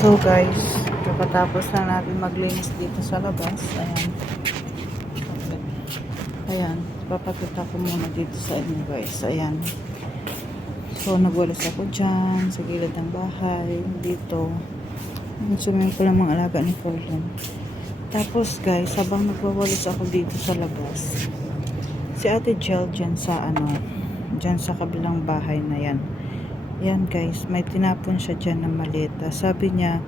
So guys, kapatapos lang natin maglinis dito sa labas. Ayan. Ayan. Papakita ko muna dito sa inyo guys. Ayan. So nagwalis ako dyan sa gilid ng bahay. Dito. Swimming ko lang mga alaga ni Colin. Tapos guys, habang nagwawalis ako dito sa labas, si Ate Jel dyan sa dyan sa kabilang bahay na yan. Yan guys, may tinapon siya dyan na maleta. Sabi niya,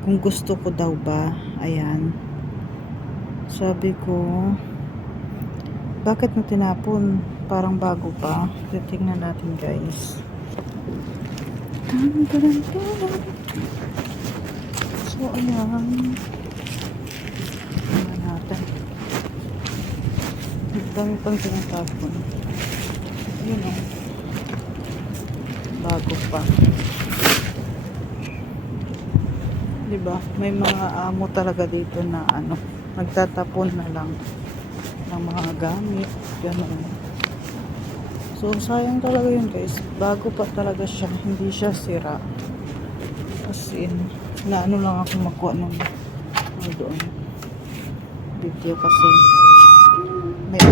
kung gusto ko daw ba, ayan. Sabi ko, bakit mo tinapon? Parang bago pa. Titingnan natin guys. So ayan. Tingnan natin. Ang dami pang tinatapon. Yun o. Bago pa. Diba? May mga amo talaga dito na nagtatapon na lang ng mga gamit. Ganun. So, sayang talaga yun guys. Bago pa talaga siya. Hindi siya sira. As in, lang ako makuha ng doon. Video kasi may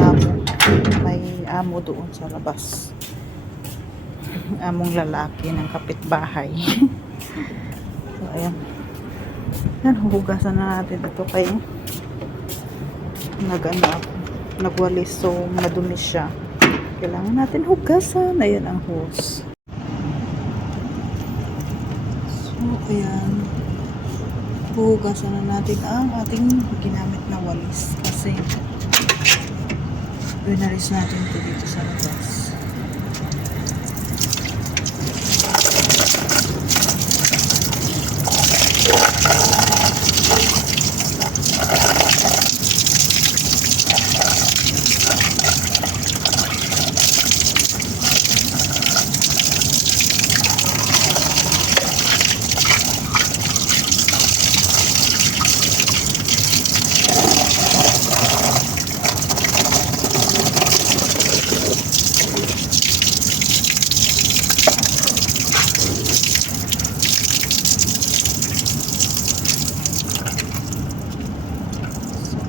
amo doon sa labas. Among lalaki ng kapitbahay. So, ayan. Yan, huhugasan na natin ito kayo. Nagwalis. So, madumi siya. Kailangan natin hugasan. Ayan ang hose. So, ayan. Huhugasan na natin ang ating ginamit na walis. Kasi, winalis natin ito dito sa labas.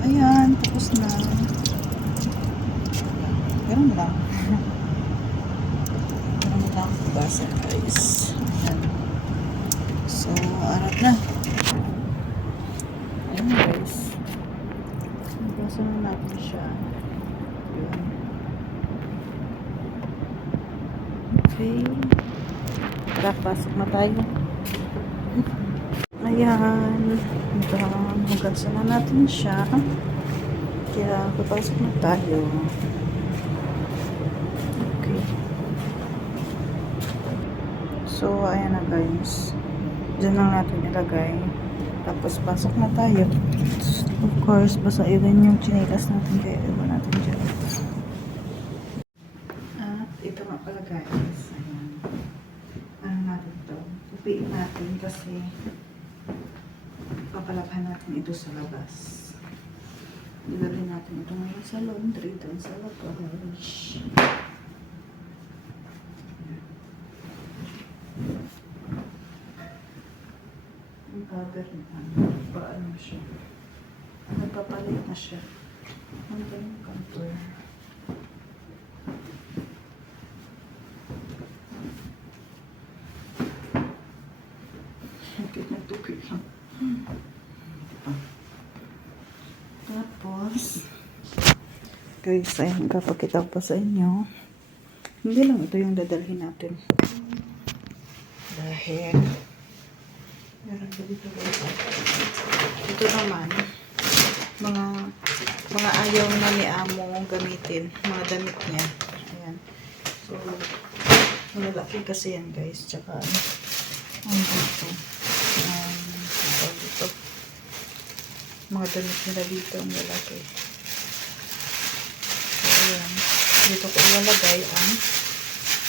Ayan, tapos na. Ganun lang. Ganun lang. Basa guys. Ayan. So, arat na. Ayan guys. Basa na natin siya. Ayan. Okay. Tara, pasok na tayo. Ayan. Hugasan na natin siya. Kaya, papasok na tayo. Okay. So, ayan na guys. Diyan lang natin ilagay. Tapos, pasok na tayo. Of course, basta iwan yung chinilas natin. Kaya, iwan natin dyan. At, ito nga pala guys. Ayan. Ano natin to? Upiin natin kasi papalabhan natin ito sa labas. Ilagay natin ito ngayon sa laundry doon sa labas. Ang cover na paano siya. Nagpapalit na siya. Ang ganyan cover. Sakit na tubig lang. Tapos, guys, ayun, kapakita ko pa sa inyo. Hindi lang ito yung dadalhin natin. Dahil, meron ko dito guys. Ito naman, mga ayaw na ni amo gamitin. Mga damit niya. Ayan. So, malalaki kasi yan guys. Tsaka, dito. Dito. Mga damit nila dito ang lalaki. So, ayan. Dito ko ilalagay ang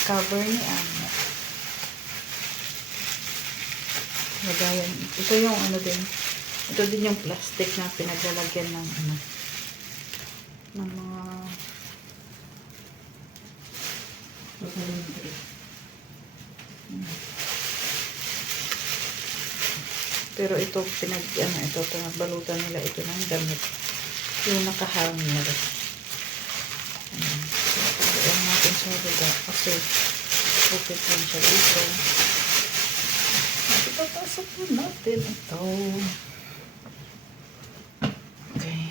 cover ni amo. Lagayan. Ito yung din. Ito din yung plastic na pinaglalagyan ng ng mga Pero ito, ito, pinagbalutan nila ito ng damit. Yung nakahanger. Ayan. So, ayan natin sa luga. Kasi, okay din siya dito. Ipapasok po natin ito. Okay.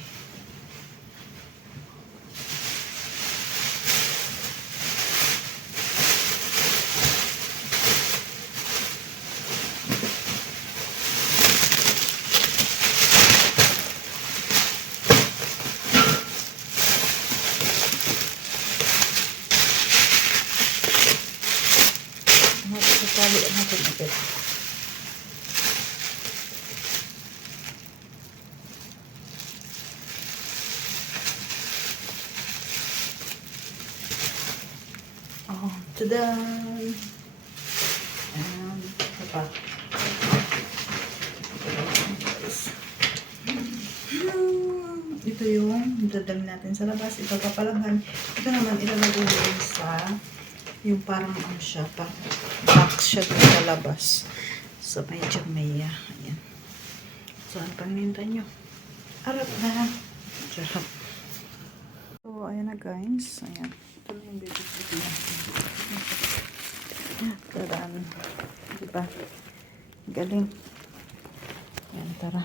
Matutali natin agad. Oh, tada! And, ito pa. Ito yung dadam natin sa labas. Ito papalaban. Ito naman ilalagay din sa yung parang ano siya, parang box siya dun sa labas. So, may jamaya. Ayan. So, ano pang nintay nyo? Arap na. Charap. So, ayan na guys. Ayan. Ito na yung baby food natin. Taraan. Diba? Galing. Ayan, tara.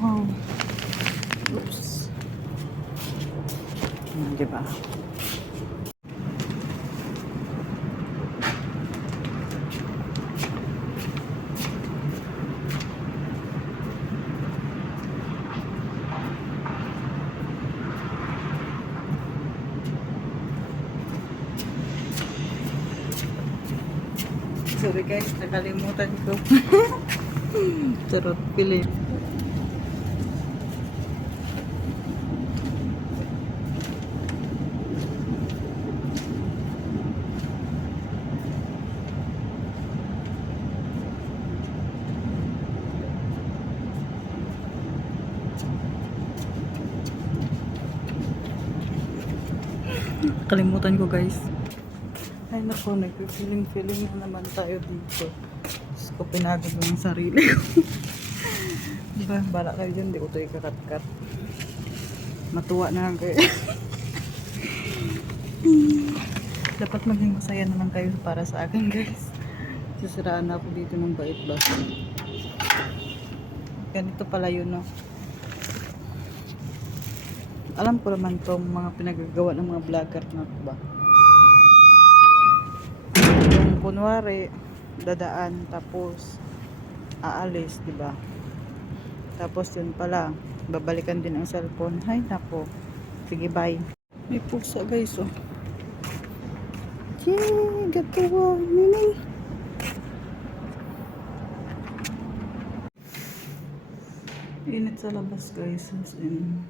Oh. Oops. Ayan, diba? Sorry guys, nakalimutan ko. Charot pili. Kalimutan ko guys. Ay nako, nag-feeling na naman tayo dito. Diyos ko, pinagod ng sarili ko. Diba, bala kayo dyan, di ko ito ikakat-kat. Matuwa na lang kayo. Dapat maging masaya na lang kayo para sa akin guys. Sisiraan na ako dito ng bait ba. Ganito pala yun, no? Alam ko naman tong mga pinagagawa ng mga vlogger na ito ba. Yung kunwari, dadaan tapos aalis, di ba? Tapos yun pala, babalikan din ang cellphone. Hay, nako. Sige, bye. May pusa guys, oh. Yay, gatawa. Nini. Init sa labas guys. As in,